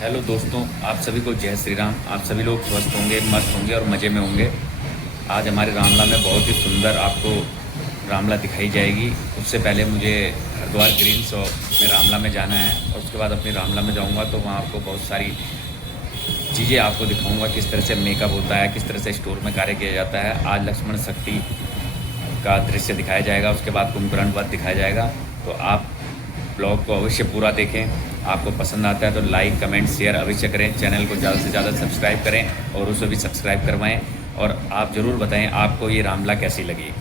Hello दोस्तों, आप सभी को जय श्री राम। आप सभी लोग स्वस्थ होंगे, मस्त होंगे और मज़े में होंगे। आज हमारे रामला में बहुत ही सुंदर आपको रामला दिखाई जाएगी। उससे पहले मुझे हरिद्वार ग्रीन शॉप में रामला में जाना है और उसके बाद अपनी रामला में जाऊंगा तो वहाँ आपको बहुत सारी चीज़ें आपको दिखाऊंगा, किस तरह से मेकअप होता है, किस तरह से स्टोर में कार्य किया जाता है। आज लक्ष्मण शक्ति का दृश्य दिखाया जाएगा, उसके बाद कुंभकर्ण वध दिखाया जाएगा। तो आप ब्लॉग को अवश्य पूरा देखें। आपको पसंद आता है तो लाइक, कमेंट, शेयर अवश्य करें। चैनल को ज़्यादा से ज़्यादा सब्सक्राइब करें और उसे भी सब्सक्राइब करवाएं। और आप ज़रूर बताएं आपको ये रामला कैसी लगी।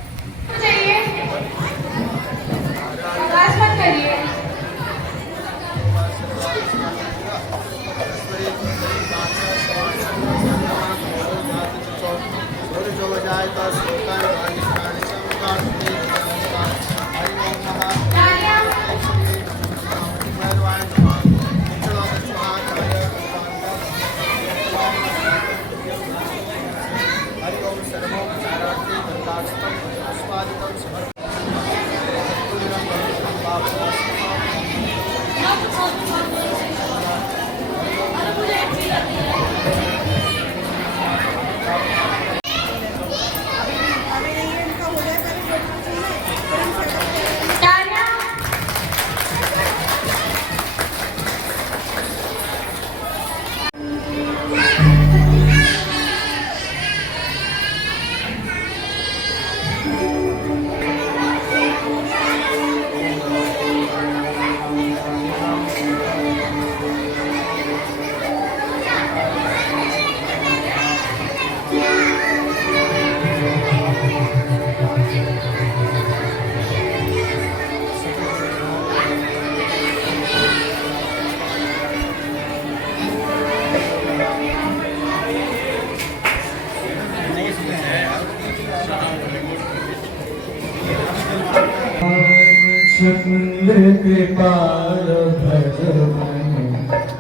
समुद्र के पार भगवान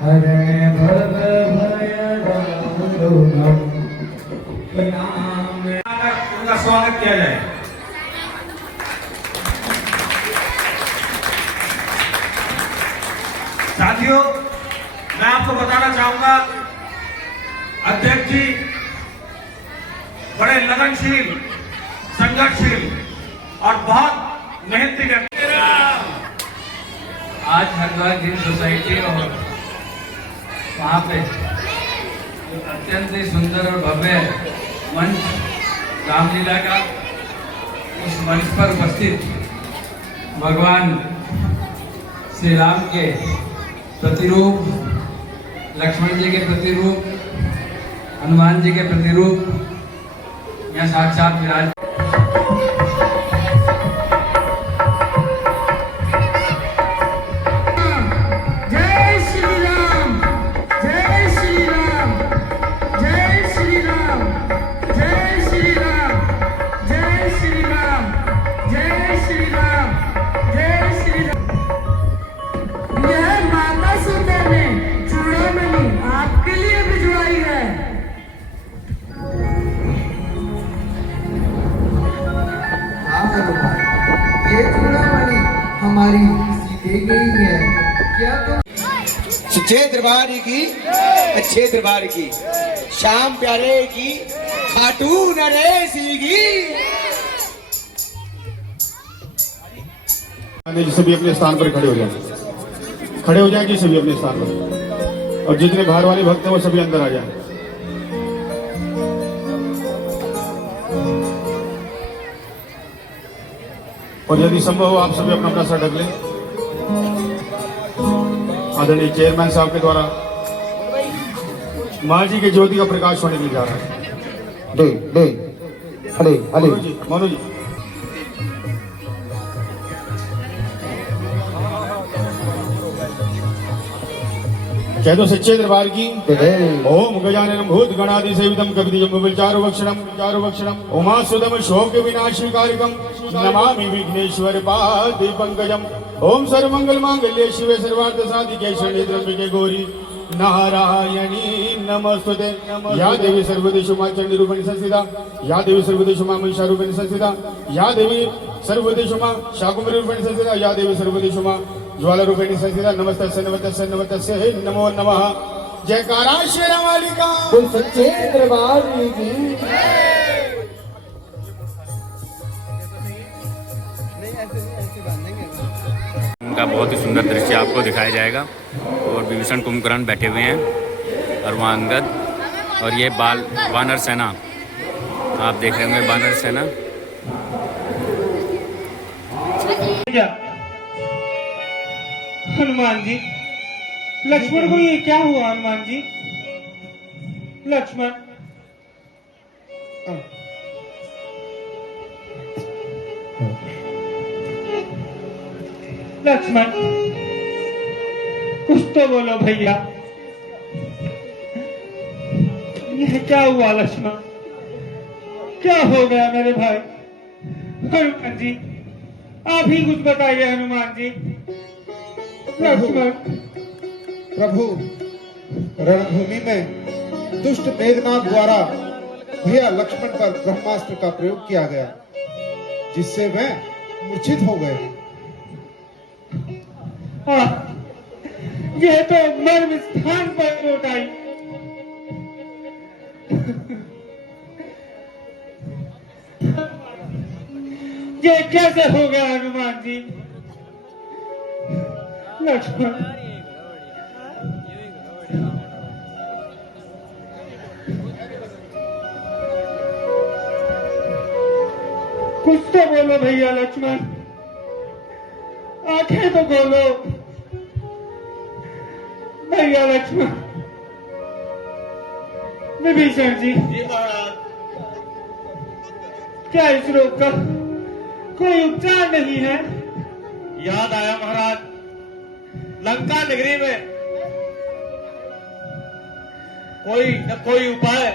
हरे भव भय राम। उनका स्वागत किया जाए। साथियों, मैं आपको बताना चाहूंगा, अध्यक्ष जी बड़े लगनशील, संघर्षशील और बहुत मेहनती व्यक्ति। आज हरिद्वार ग्रीन सोसाइटी और वहाँ पे अत्यंत ही सुंदर और भव्य मंच रामलीला का, उस मंच पर उपस्थित भगवान श्री राम के प्रतिरूप, लक्ष्मण जी के प्रतिरूप, हनुमान जी के प्रतिरूप यहाँ साक्षात विराज। हमारी सीधे गई है क्या तुम सच्चे दरबार की, अच्छे दरबार की, शाम प्यारे की, खाटू नरेश की। सभी अपने स्थान पर खड़े हो जाए, खड़े हो जाएंगे सभी अपने स्थान पर, और जितने बाहर वाले भक्त हैं वो सभी अंदर आ जाए। और यदि संभव हो आप सभी अपना अपना सर ढक लें। आदरणीय चेयरमैन साहब के द्वारा माँ जी के ज्योति का प्रकाश होने के जा रहा है। मोनू जी कह दो सच्चे दरबार की। ओम गजाननम भूत गणादि सेवितम कपितजम्बुफल चारुवक्षणम उमासुतम शोक विनाशकारिकम नमामि विघ्नेश्वर पाद पंकजम। ओम सर्वमंगल मांगल्ये शिवे सर्वार्थ साधिके शरण्ये त्र्यंबके गौरी नारायणी नमस्तुते। या देवी सर्वदेषु मां चण्डीरूपेण संस्थिता, या देवी सर्वदेषु मां महिषारूपेण संस्थिता, या देवी सर्वदेषु मां शाकुम्भरीरूपेण संस्थिता, या देवी सर्वदेषु मां ज्वालारूपेण संस्थिता। नमस्तस्य नमस्तस्य नमस्तस्य नमो नमः। जयकारा शेरा वाली का। बोल सच्चे दरबार की। उनका बहुत ही सुंदर दृश्य आपको दिखाया जाएगा। और विभीषण कुंभकर्ण बैठे हुए हैं और वहाँ अंगद और ये वानर सेना आप देख रहे होंगे, वानर सेना। हनुमान जी, लक्ष्मण को ये क्या हुआ? हनुमान जी, लक्ष्मण, लक्ष्मण, कुछ तो बोलो भैया, यह क्या हुआ? लक्ष्मण, क्या हो गया मेरे भाई? हनुमान जी, आप ही कुछ बताइए। हनुमान जी, लक्ष्मण। प्रभु, रणभूमि में दुष्ट मेघनाथ द्वारा भैया लक्ष्मण पर ब्रह्मास्त्र का प्रयोग किया गया, जिससे वे मूर्छित हो गए। यह तो मर्म स्थान पर चोट आई। ये कैसे हो गया हनुमान जी? लक्ष्मण, कुछ तो बोलो भैया। लक्ष्मण, आंखें तो खोलो भैया। लक्ष्मण, विभीषण जी, क्या इस रोग का कोई उपचार नहीं है? याद आया महाराज, लंका नगरी में कोई न कोई उपाय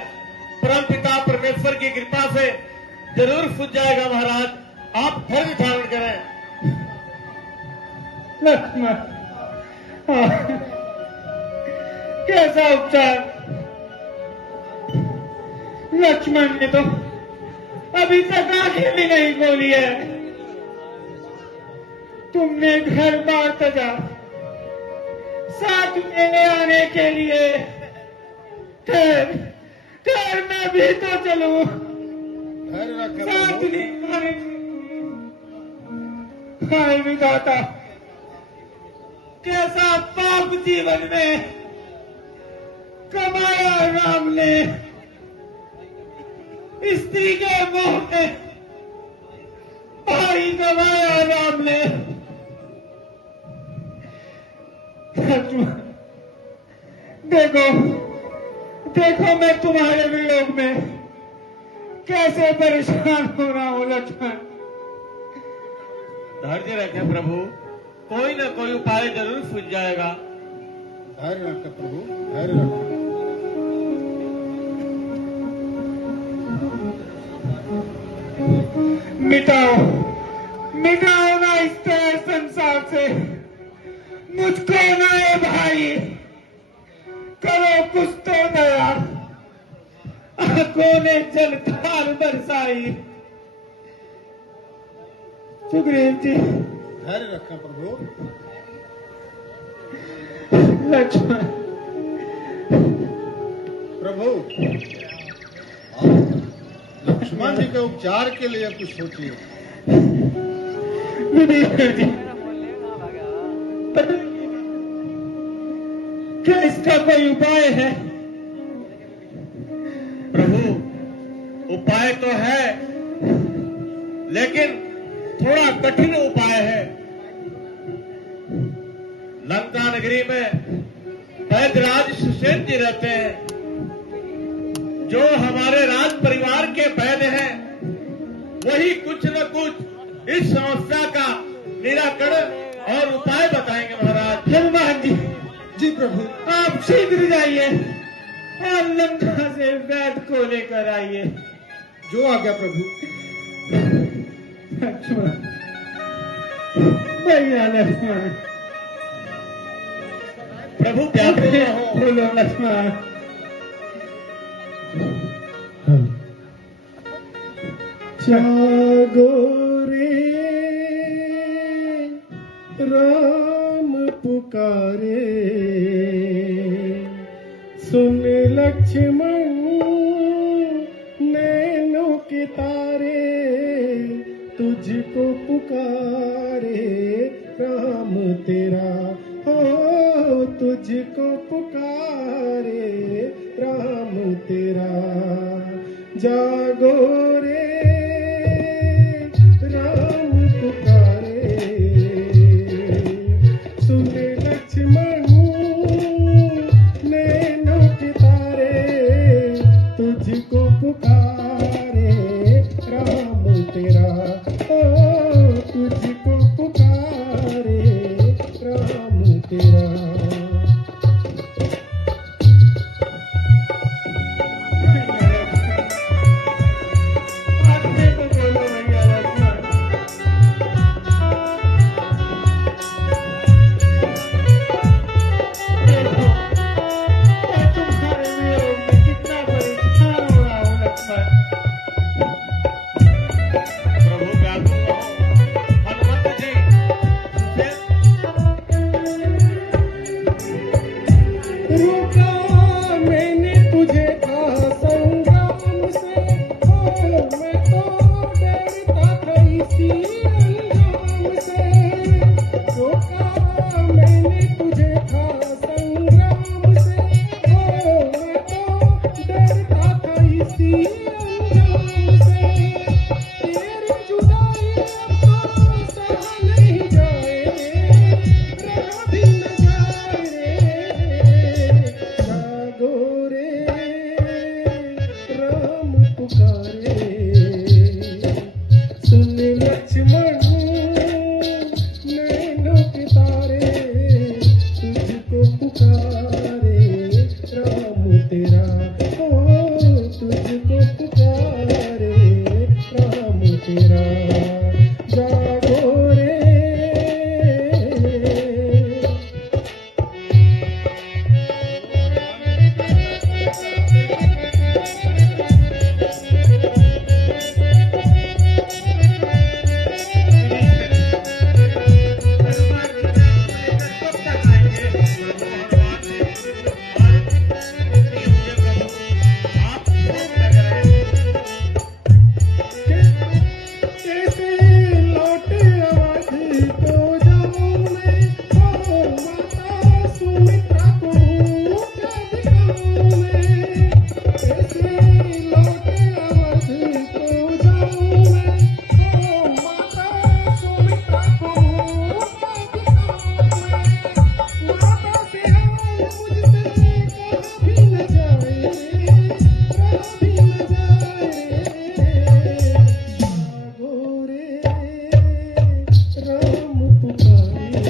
परम पिता परमेश्वर की कृपा से जरूर सूझ जाएगा महाराज, आप धैर्य धारण करें। लक्ष्मण, कैसा उपचार? लक्ष्मण ने तो अभी तक आंखें भी नहीं खोली है। तुमने घर बार तजा साथ में आने के लिए। ठहर, मैं भी तो चलूं साथ में। हाय विधाता, कैसा पाप जीवन में कमाया राम ने। स्त्री के मुंह में भाई गवाया राम ने। देखो मैं तुम्हारे वियोग में कैसे परेशान हो रहा हूं। लक्ष्मण, धैर्य रखें प्रभु, कोई न कोई उपाय जरूर सूझ जाएगा। धैर्य रखें प्रभु, धैर्य रखें। मिटाओ ना इस तरह संसार से मुझको नए भाई। करो कुछ तो दया, आंखों ने जलधार बरसाई। सुग्रीव जी, धैर्य रखें प्रभु। लक्ष्मण, प्रभु, लक्ष्मण जी के उपचार के लिए कुछ सोचिए। विभीषण जी, क्या इसका कोई उपाय है? प्रभु, उपाय तो है, लेकिन थोड़ा कठिन उपाय है। लंका नगरी में वैद्यराज सुसेन जी रहते हैं, जो हमारे राज परिवार के वैद्य हैं। वही कुछ न कुछ इस समस्या का निराकरण और उपाय बताएंगे महाराज। हनुमान जी, जी प्रभु। आप शीघ्र जाइए और लंका से वैद्य को लेकर आइए। जो आज्ञा प्रभु। लक्ष्मण, भैया लक्ष्मण। प्रभु क्या बोलो लक्ष्मण। जागो रे राम पुकारे, लक्ष्मण नैनों के तारे तुझको पुकारे राम तेरा हो तुझको पुकारे राम तेरा जागो रे राम पुकारे सुन लक्ष्मण नैनों के तारे तुझको पुकारे राम तेरा ओ तुझको पुकारे राम तेरा अपने को बोलो भैया लक्ष्मण। देखो मैं तुम्हारे वियोग में कितना परेशान हो रहा हूँ लक्ष्मण। प्रभु व्याकुल हो हनुमंत जी रोका मैंने तुझे था संग्राम से ओ मैं तो डरता था इसी अंजाम से रोका मैंने तुझे था संग्राम से ओ मैं तो डरता था इसी अंजाम से तेरी जुदाई अब तो सहा नहीं जाए रहा भी न जाए जागो रे राम पुकारे सुन लक्ष्मण नैनों के तारे तुझको पुकारे राम तेरा ओ तुझको पुकारे राम तेरा जागो रे कैसे लौट अवध को जाऊं मैं ओ माता सुमित्रा को क्या दिखाऊं मैं कैसे लौट अवध को जाऊं मैं ओ माता सुमित्रा को क्या दिखाऊं मैं माता से हाल मुझसे कहा भी न जाए रहा भी न जाए जागो रे राम पुकारे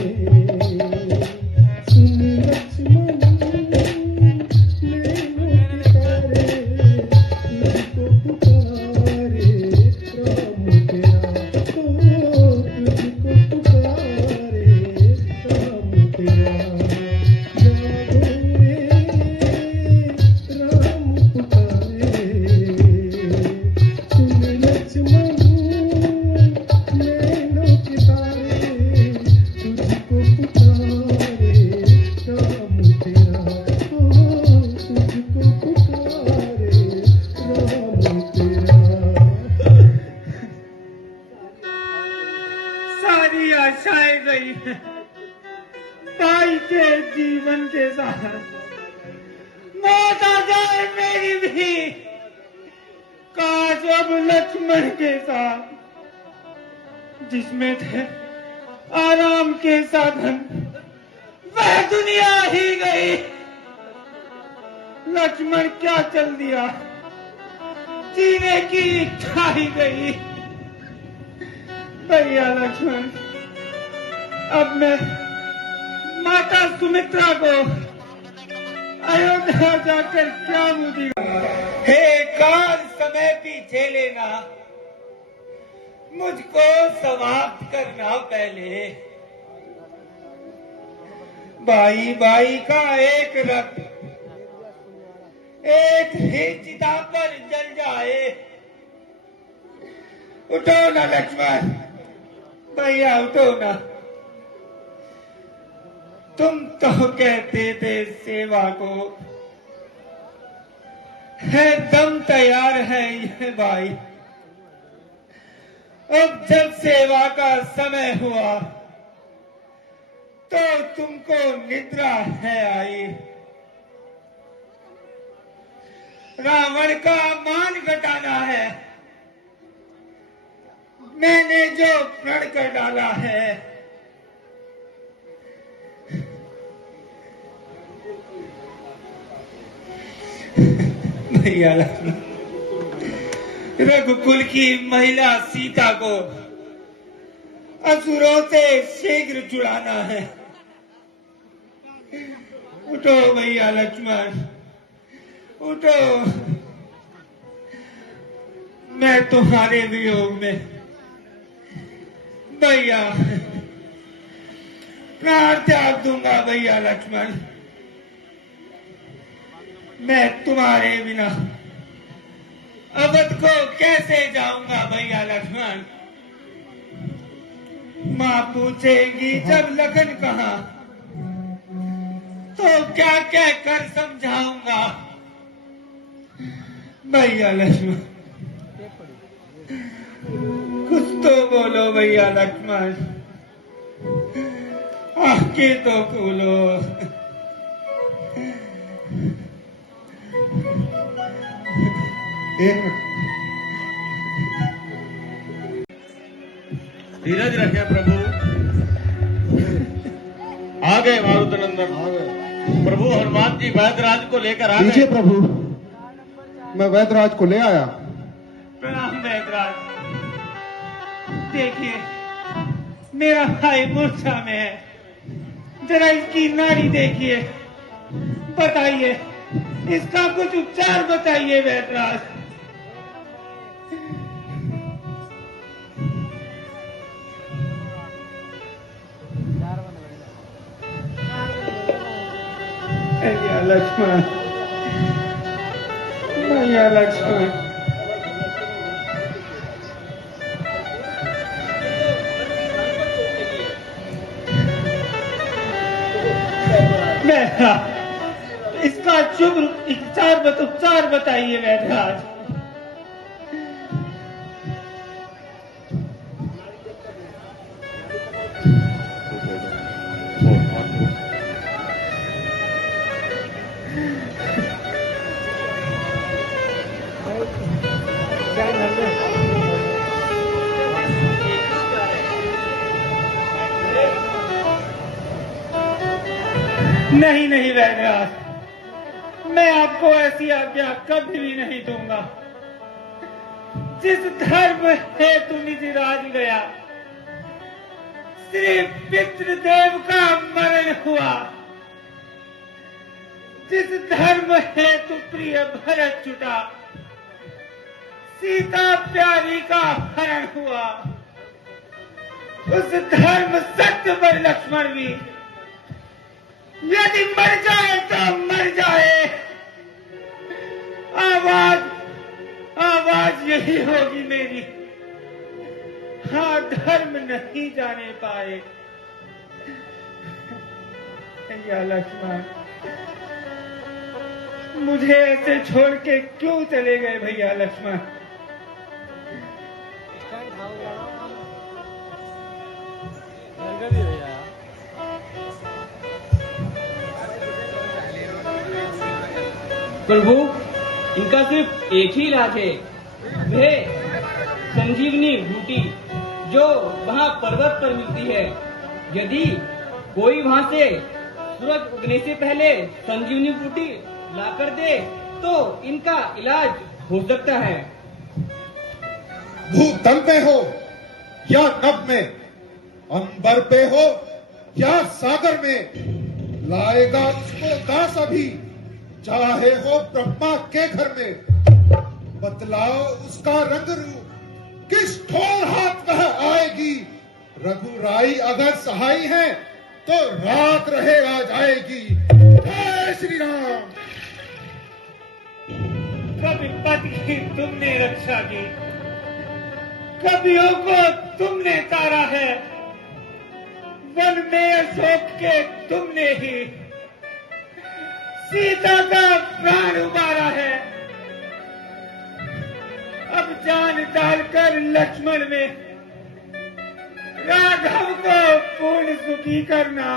सुन लक्ष्मण नैनों के तारे तुझको पुकारे राम तेरा ओ तुझको पुकारे राम तेरा जागो रे राम पुकारे सुन लक्ष्मण नैनों के तारे तुझको पुकारे राम तेरा ओ तुझको पुकारे राम तेरा सारी आशाएं गई हैं भाई के जीवन के साथ। मौत आ जाए मेरी भी काश अब लक्ष्मण के साथ जिसमें थे आराम के साधन वह दुनिया ही गई। लक्ष्मण क्या चल दिया जीने की इच्छा ही गई। भैया लक्ष्मण अब मैं माता सुमित्रा को अयोध्या जाकर क्या मुँह दिखाऊं? हे काल समय पीछे लेना मुझको समाप्त करना पहले भाई भाई का एक रक्त एक ही चिता पर जल जाए। उठो ना लक्ष्मण भैया उठो ना। तुम तो कहते थे सेवा को है दम तैयार है ये भाई। अब जब सेवा का समय हुआ तो तुमको निद्रा है आई। रावण का मान घटाना है, मैंने जो प्रण कर डाला है। भैया लक्ष्मण, रघुकुल की महिला सीता को असुरों से शीघ्र छुड़ाना है। उठो भैया लक्ष्मण, उठो। मैं तुम्हारे वियोग में भैया प्राण त्याग दूंगा। भैया लक्ष्मण, मैं तुम्हारे बिना अवध को कैसे जाऊंगा। भैया लक्ष्मण, माँ पूछेगी जब लगन कहाँ तो क्या क्या कर समझाऊंगा। भैया लक्ष्मण, कुछ तो बोलो। भैया लक्ष्मण, आके तो बोलो। एक मिनट, धीरज रखे प्रभु। आ गए मारुतनंदन, आ गए। प्रभु हनुमान जी वैदराज को लेकर आ लीजिए गए। प्रभु, मैं वैदराज को ले आया। प्रणाम वैदराज। देखिए, मेरा भाई मूर्छा में है, जरा इसकी नाड़ी देखिए। बताइए, इसका कुछ उपचार बताइए वैदराज। भैया लक्ष्मण, भैया लक्ष्मण, इसका शुभ उपचार बताइए वैदराज। नहीं नहीं वैदराज, मैं आपको ऐसी आज्ञा कभी भी नहीं दूंगा। जिस धर्म हेतु निज राज गया, श्री पितृदेव का मरण हुआ। जिस धर्म हेतु प्रिय भरत छुटा, सीता प्यारी का हरण हुआ। उस धर्म सत्य पर लक्ष्मण भी यदि मर जाए तो मर जाए। आवाज यही होगी मेरी, हाँ धर्म नहीं जाने पाए। भैया लक्ष्मण, मुझे ऐसे छोड़ के क्यों चले गए। भैया लक्ष्मण, प्रभु, इनका सिर्फ एक ही इलाज है, वह संजीवनी बूटी जो वहाँ पर्वत पर मिलती है। यदि कोई वहाँ से सूरज उगने से पहले संजीवनी बूटी लाकर दे तो इनका इलाज हो सकता है। भूतल में हो या नभ में, अंबर पे हो या सागर में, लाएगा उसको दास अभी, चाहे हो ब्रह्मा के घर में। बतलाओ उसका रंग रूप, किस ठोर हाथ वह आएगी। रघुराई अगर सहाय है तो रात रहे आ जाएगी। जय श्री राम। कभी पति की तुमने रक्षा की, कवियों को तुमने तारा है। वन में अशोक के तुमने ही सीता का प्राण उबारा है। डालकर लक्ष्मण में राघव को पूर्ण सुखी करना।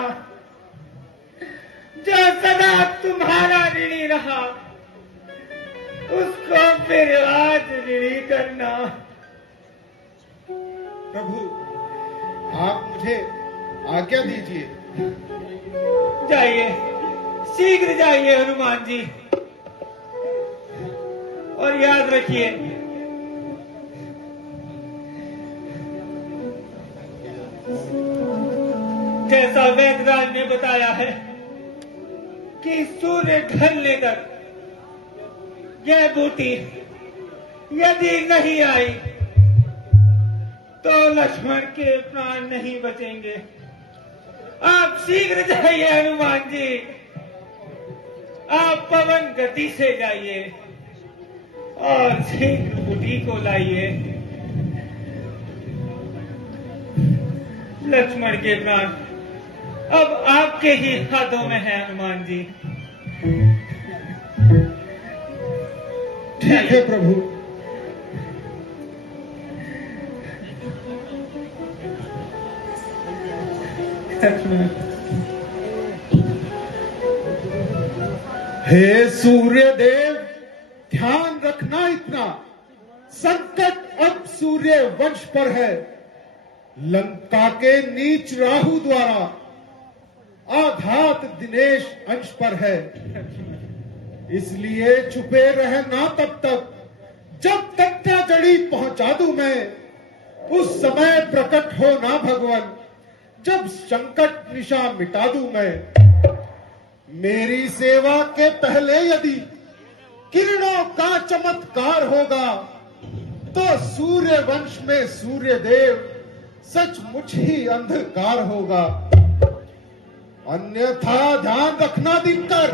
जो सदा तुम्हारा ऋणी रहा उसको फिर आज ऋणी करना। प्रभु आप मुझे आज्ञा दीजिए। जाइए, शीघ्र जाइए हनुमान जी, और याद रखिए जैसा वैदराज ने बताया है कि सूर्य ढलने तक यह बूटी यदि नहीं आई तो लक्ष्मण के प्राण नहीं बचेंगे। आप शीघ्र जाइए हनुमान जी, आप पवन गति से जाइए और शीघ्र बूटी को लाइए। लक्ष्मण के प्राण अब आपके ही हाथों में है हनुमान जी। ठीक है प्रभु। हे सूर्यदेव, ध्यान रखना इतना, संकट अब सूर्य वंश पर है। लंका के नीच राहु द्वारा आघात दिनेश अंश पर है। इसलिए छुपे रहना तब तक जब तथ्य जड़ी पहुंचा दूं मैं। उस समय प्रकट हो ना भगवान, जब संकट निशा मिटा दूं मैं। मेरी सेवा के पहले यदि किरणों का चमत्कार होगा तो सूर्य वंश में सूर्य देव सचमुच ही अंधकार होगा। अन्यथा ध्यान रखना दिनकर,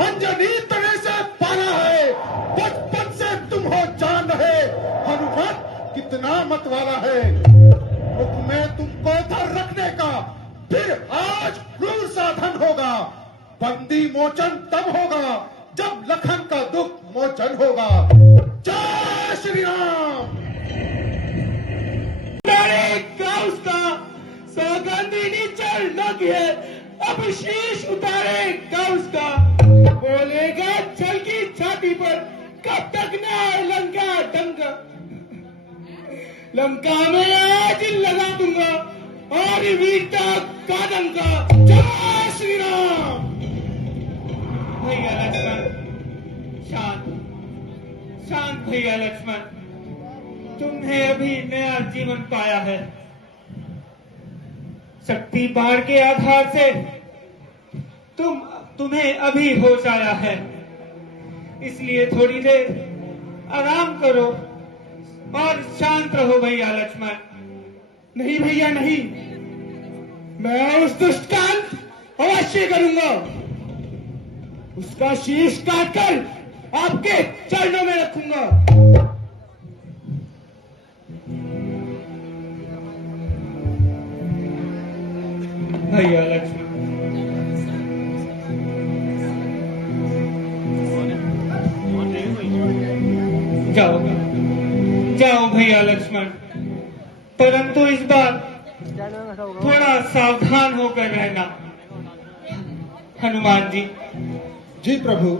अंजनी तने से पाना है। बचपन से तुम हो जान रहे हनुमान कितना मत वाला है। मुख में तुमको धर रखने का फिर आज क्रूर साधन होगा। बंदी मोचन तब होगा जब लखन का दुख मोचन होगा। जय श्री राम। उसका सौगंधिनी चल न गिरे, अब शीश उतारेगा उसका। बोलेगा छल की छाती पर, कब तक न आए लंका डंका। लंका में आज लगा दूंगा और वीरता का डंका। जय श्री राम। भैया लक्ष्मण शांत, शांत भैया लक्ष्मण, तुमने अभी नया जीवन पाया है। शक्ति बाण के आधार से तुम्हें अभी होश आया है, इसलिए थोड़ी देर आराम करो और शांत रहो भैया लक्ष्मण। नहीं भैया नहीं, मैं उस दुष्ट का अंत अवश्य करूंगा। उसका शीश काटकर आपके चरणों में रखूंगा। भैया लक्ष्मण, जाओ जाओ भैया लक्ष्मण, परंतु इस बार थोड़ा सावधान होकर रहना। हनुमान जी। जी प्रभु।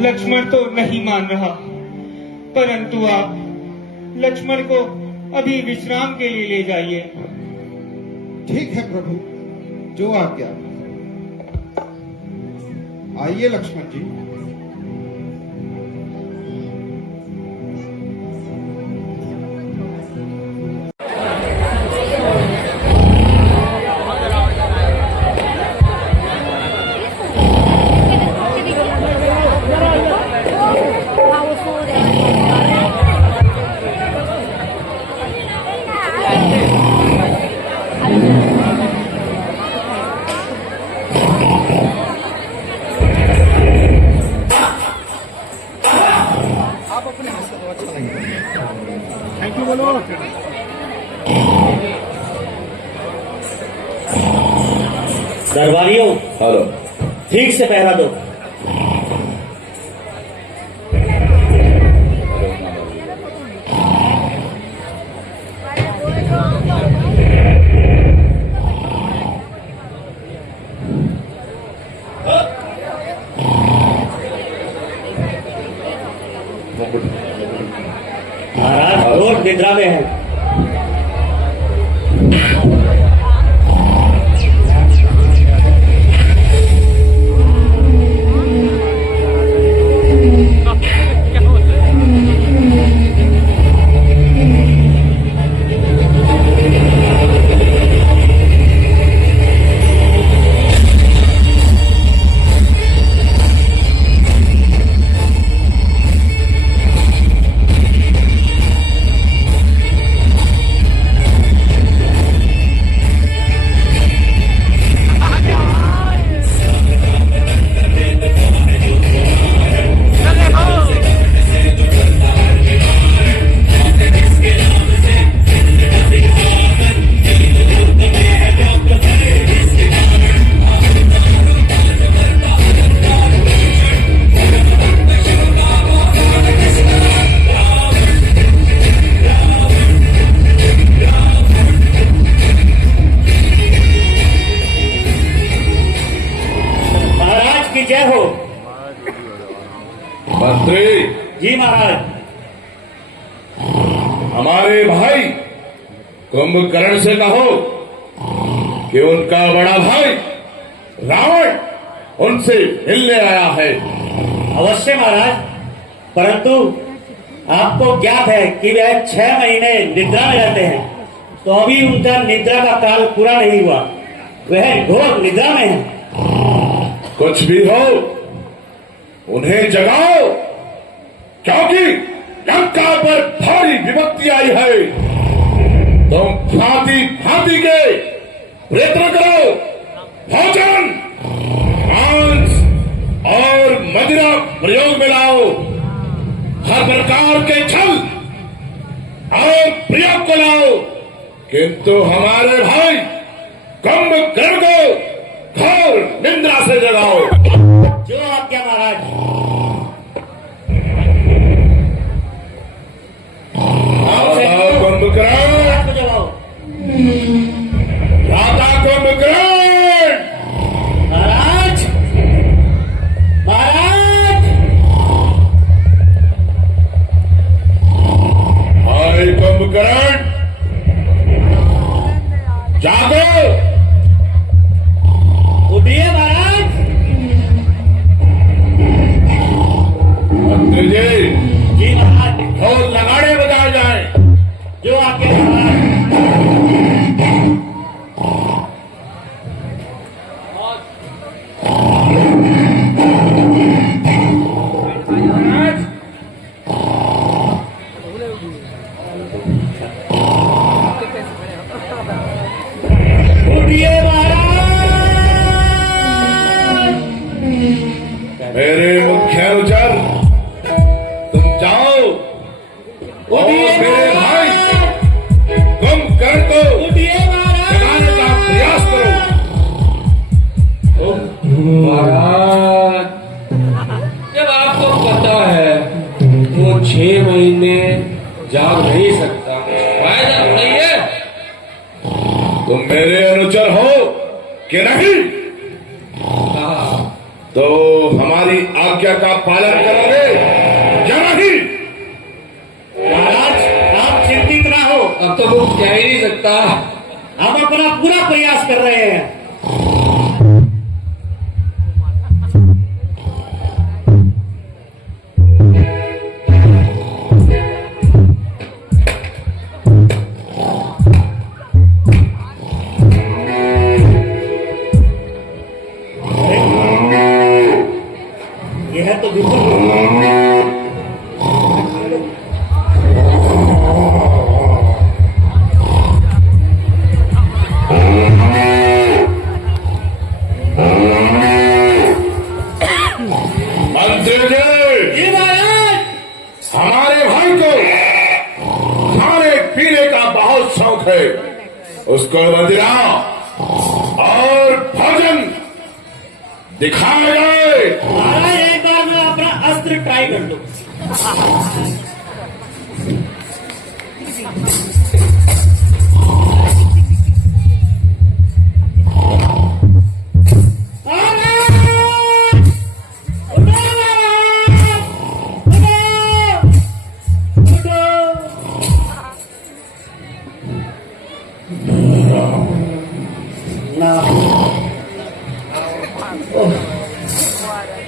लक्ष्मण तो नहीं मान रहा, परंतु आप लक्ष्मण को अभी विश्राम के लिए ले जाइए। ठीक है प्रभु, जो आज्ञा। आइए लक्ष्मण जी। थैंक यू बोलो। दरबारियों, हेलो। ठीक से पहरा दो। महाराज घोर निद्रा में है। जय हो। मंत्री जी महाराज। हमारे भाई कुंभकर्ण से कहो कि उनका बड़ा भाई रावण उनसे मिलने आया है। अवश्य महाराज, परंतु आपको ज्ञात है कि वह 6 महीने निद्रा में रहते हैं, तो अभी उनका निद्रा का काल पूरा नहीं हुआ, वह घोर निद्रा में है। कुछ भी हो उन्हें जगाओ, क्योंकि लंका पर भारी विपत्ति आई है। तुम भांति भांति के प्रयत्न करो, भोजन, मांस और मदिरा प्रयोग में लाओ, हर प्रकार के छल और प्रयोग को लाओ, किंतु हमारे भाई कुंभकर्ण को घोर निंद्रा से जगाओ। जो आज्ञा महाराज। कुंभकर्ण जगाओ। राधा कुंभकर्ण। महाराज, महाराज। भाई कुंभकर्ण जागो, उठिए महाराज। मंत्री जी, जी महाराज। ढोल नगाड़े बजाए जाए। जो आज्ञा महाराज। उठिए महाराज। मेरे मुख्य अनुचर, तुम जाओ और मेरे भाई कुंभकर्ण को जगाने का प्रयास करो। महाराज, जब आपको पता है वो 6 महीने जाग नहीं सकता, फायदा नहीं है। तुम मेरे अनुचर हो कि नहीं? तो हमारी आज्ञा का पालन करोगे या नहीं? महाराज, आप चिंतित ना हो। अब तो वो कह ही नहीं सकता। हम अपना पूरा प्रयास कर रहे हैं। यह तो बिल्कुल मंत्री जी, हमारे भाई को खाने पीने का बहुत शौक है। उसको मदिरा और और भोजन दिखाए गए। महाराज एक बार मैं अपना अस्त्र ट्राई कर लूं।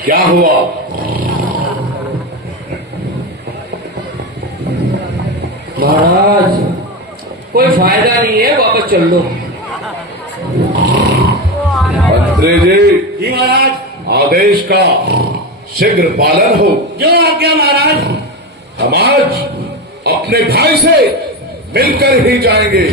क्या हुआ? महाराज कोई फायदा नहीं है, वापस चल लो। मंत्री जी, जी महाराज। आदेश का शीघ्र पालन हो। जो आज्ञा महाराज। हम आज अपने भाई से मिलकर ही जाएंगे।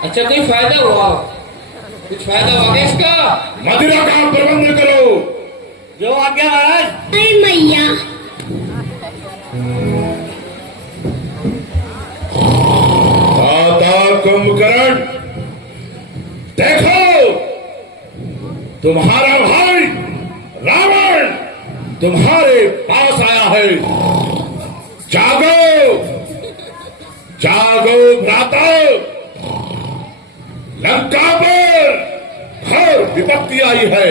अच्छा कोई फायदा हुआ? कुछ फायदा हुआ इसका? मदिरा का प्रबंध करो। जो आज्ञा महाराज। मैया दाता कुंभकर्ण, देखो तुम्हारा भाई रावण तुम्हारे पास आया है। जागो जागो भ्राता, लंका पर घोर विपत्ति आई है।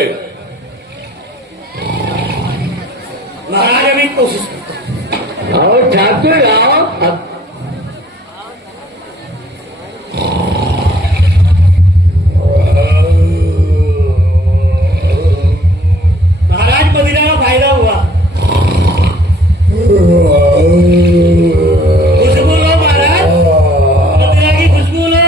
महाराज अभी कोशिश करते और जाते रहो। महाराज मदिरा का फायदा हुआ। खुशबू लो महाराज, मदिरा की खुशबू लो।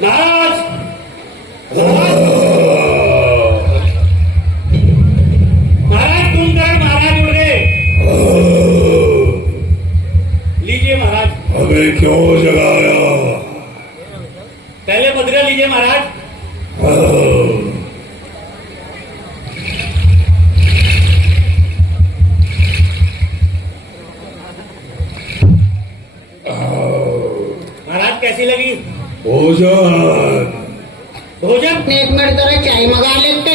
महाराज महाराज कुंभकर्ण महाराज उड़ गए। लीजिए महाराज। हमें क्यों जगाया? पहले मदिरा लीजिए महाराज। महाराज कैसी लगी? भोजन भोजन? एक मिनट जरा चाय मंगा लेते।